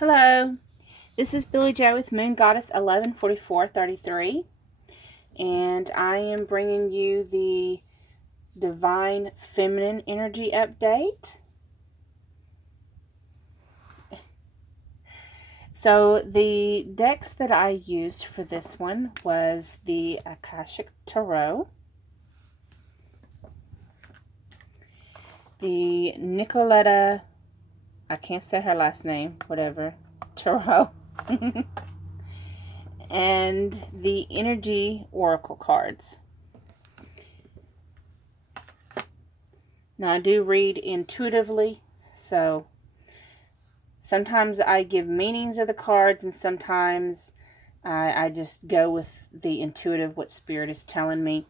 Hello, this is Billy Joe with Moon Goddess 114433, and I am bringing you the Divine Feminine Energy Update. So the decks that I used for this one was the Akashic Tarot, the Nicoletta, I can't say her last name, whatever, Tarot, and the Energy Oracle cards. Now, I do read intuitively, so sometimes I give meanings of the cards, and sometimes I just go with the intuitive, what Spirit is telling me.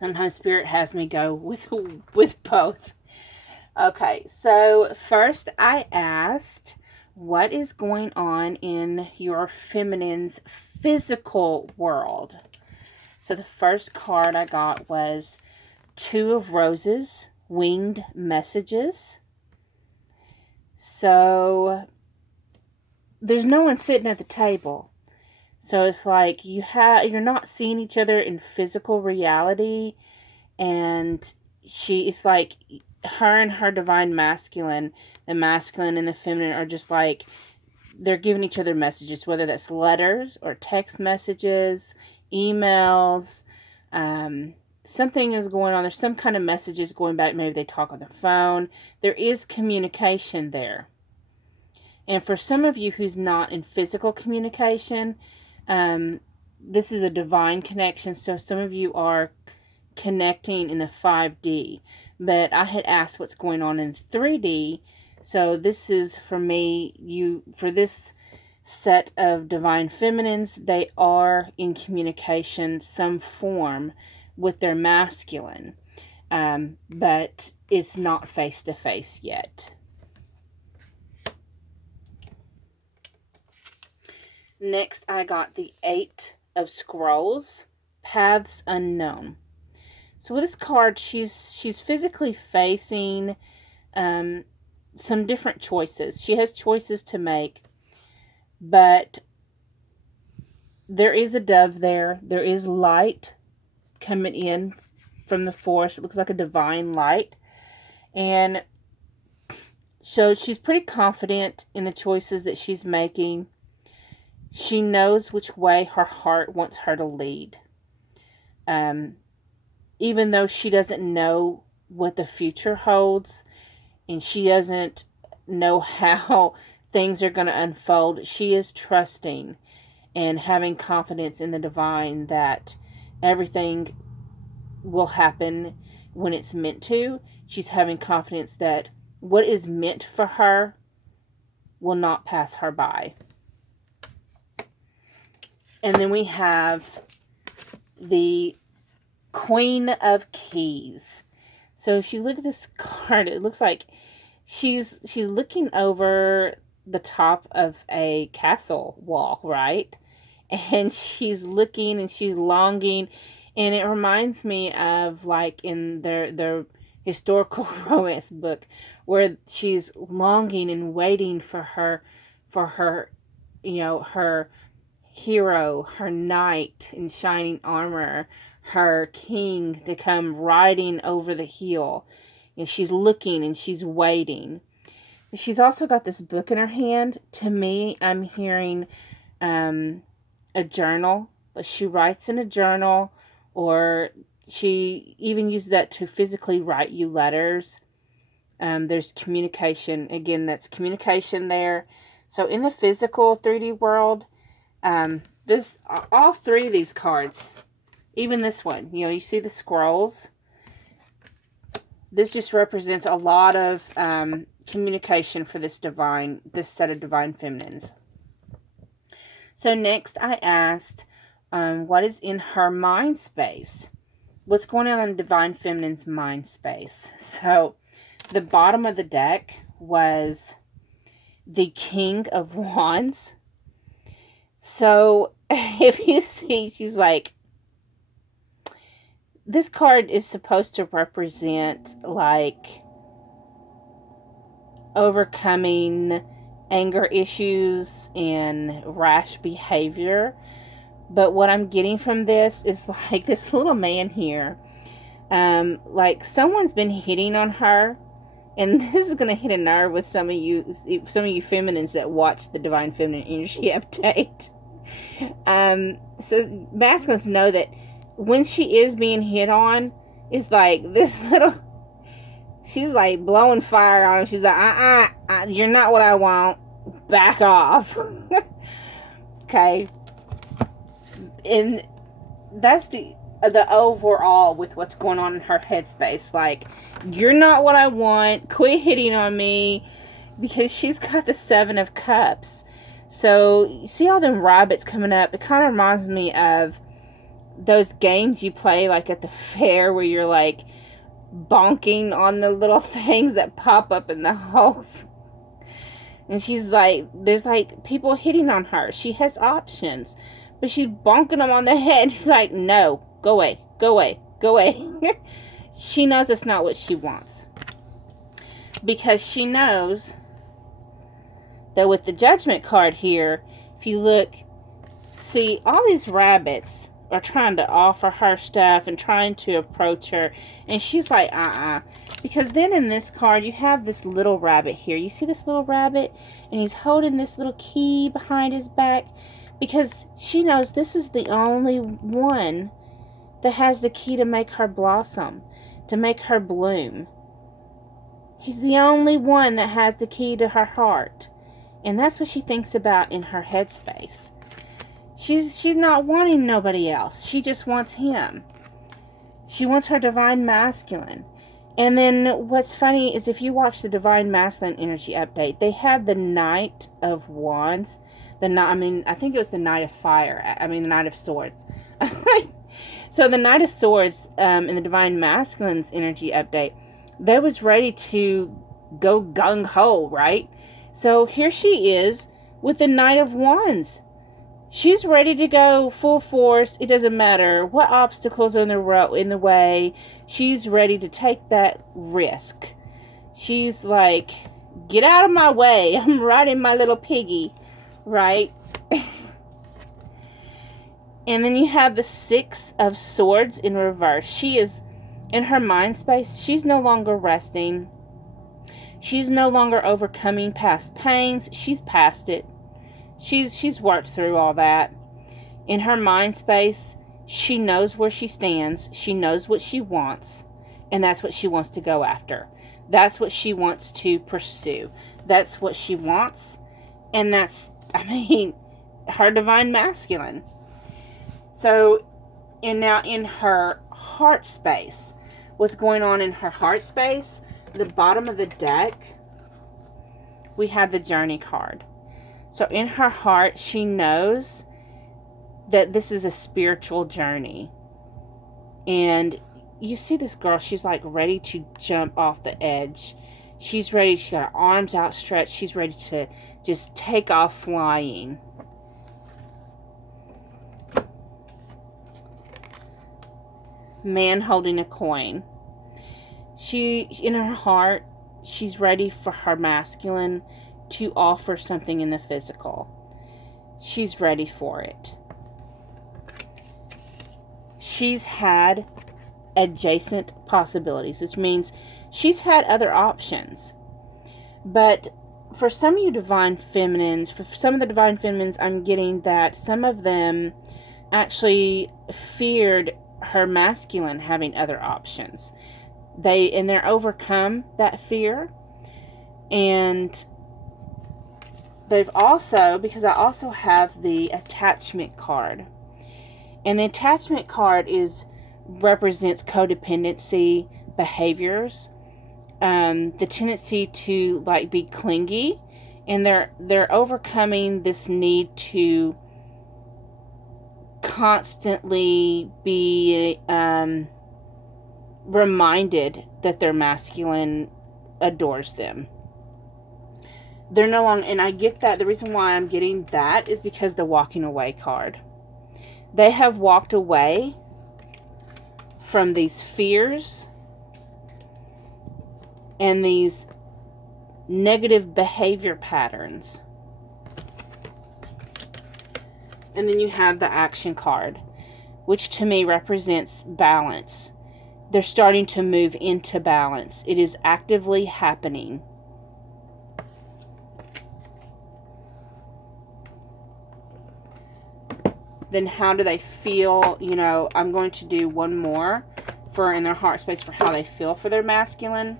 Sometimes Spirit has me go with both. Okay, so first I asked, what is going on in your feminine's physical world? So the first card I got was Two of Roses, Winged Messages. So there's no one sitting at the table. So it's like you're not seeing each other in physical reality, and it's like her and her divine masculine, the masculine and the feminine are just like they're giving each other messages, whether that's letters or text messages, emails, something is going on. There's some kind of messages going back. Maybe they talk on the phone. There is communication there. And for some of you who's not in physical communication, this is a divine connection. So some of you are connecting in the 5D. But I had asked what's going on in 3D. So this is for me, for this set of divine feminines, they are in communication, some form, with their masculine, but it's not face-to-face yet. Next, I got the Eight of Scrolls, Paths Unknown. So with this card, she's physically facing some different choices. She has choices to make, but there is a dove there. There is light coming in from the forest. It looks like a divine light. And so she's pretty confident in the choices that she's making. She knows which way her heart wants her to lead. Even though she doesn't know what the future holds, and she doesn't know how things are going to unfold, she is trusting and having confidence in the divine that everything will happen when it's meant to. She's having confidence that what is meant for her will not pass her by. And then we have the Queen of Keys. So if you look at this card, it looks like she's looking over the top of a castle wall, right? And she's looking and she's longing, and it reminds me of like in their historical romance book where she's longing and waiting for her her hero, her knight in shining armor, her king to come riding over the hill. She's looking and she's waiting. She's also got this book in her hand. To me, I'm hearing a journal. She writes in a journal, or she even uses that to physically write you letters. There's communication. Again, that's communication there. So in the physical 3D world, there's all three of these cards. Even this one, you see the scrolls. This just represents a lot of communication for this set of divine feminines. So next I asked, what is in her mind space? What's going on in divine feminine's mind space? So the bottom of the deck was the King of Wands. So if you see, she's like, this card is supposed to represent like overcoming anger issues and rash behavior. But what I'm getting from this is like this little man here, like someone's been hitting on her. And this is going to hit a nerve with some of you feminines that watch the Divine Feminine Energy update. So masculines know that when she is being hit on, it's like this little, she's like blowing fire on him. She's like, you're not what I want. Back off. Okay. And that's the overall with what's going on in her headspace. Like, you're not what I want. Quit hitting on me. Because she's got the 7 of Cups. So, you see all them rabbits coming up? It kind of reminds me of those games you play, like, at the fair where you're, like, bonking on the little things that pop up in the holes. And she's like, there's, like, people hitting on her. She has options. But she's bonking them on the head. She's like, no, go away, go away, go away. She knows it's not what she wants. Because she knows that with the Judgment card here, if you look, see, all these rabbits are trying to offer her stuff and trying to approach her. And she's like, Because then in this card, you have this little rabbit here. You see this little rabbit? And he's holding this little key behind his back. Because she knows this is the only one that has the key to make her blossom, to make her bloom. He's the only one that has the key to her heart. And that's what she thinks about in her headspace. She's not wanting nobody else. She just wants him. She wants her Divine Masculine. And then what's funny is if you watch the Divine Masculine Energy update, they had the Knight of Wands. I think it was the Knight of Fire. The Knight of Swords. So the Knight of Swords in the Divine Masculine's energy update, they was ready to go gung-ho, right? So here she is with the Knight of Wands. She's ready to go full force. It doesn't matter what obstacles are in the way. She's ready to take that risk. She's like, get out of my way. I'm riding my little piggy. Right? And then you have the 6 of Swords in reverse. She is in her mind space. She's no longer resting. She's no longer overcoming past pains. She's past it. She's worked through all that. In her mind space, she knows where she stands. She knows what she wants. And that's what she wants to go after. That's what she wants to pursue. That's what she wants. And that's, her Divine Masculine. So, and now in her heart space, what's going on in her heart space, the bottom of the deck, we have the Journey card. So in her heart, she knows that this is a spiritual journey. And you see this girl, she's like ready to jump off the edge. She's ready, she's got her arms outstretched. She's ready to just take off flying. Man holding a coin. She, in her heart, she's ready for her masculine to offer something in the physical. She's ready for it. She's had adjacent possibilities, which means she's had other options. But for some of you Divine Feminines, for some of the Divine Feminines, I'm getting that some of them actually feared her masculine having other options. They're overcome that fear. And they've also, because I also have the Attachment card. And the Attachment card represents codependency behaviors. The tendency to like be clingy. And they're overcoming this need to constantly be reminded that their masculine adores them. They're no longer, and I get that. The reason why I'm getting that is because the Walking Away card. They have walked away from these fears and these negative behavior patterns. And then you have the action card, which to me represents balance. They're starting to move into balance. It is actively happening. Then how do they feel? You know, I'm going to do one more for in their heart space for how they feel for their masculine.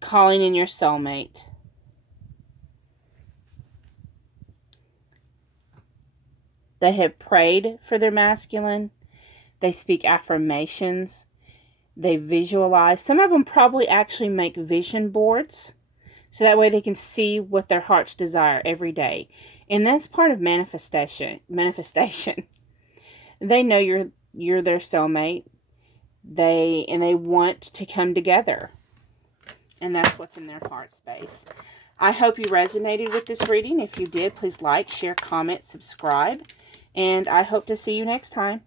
Calling in your soulmate. They have prayed for their masculine. They speak affirmations. They visualize. Some of them probably actually make vision boards, so that way they can see what their hearts desire every day. And that's part of manifestation. They know you're their soulmate. They want to come together. And that's what's in their heart space. I hope you resonated with this reading. If you did, please like, share, comment, subscribe. And I hope to see you next time.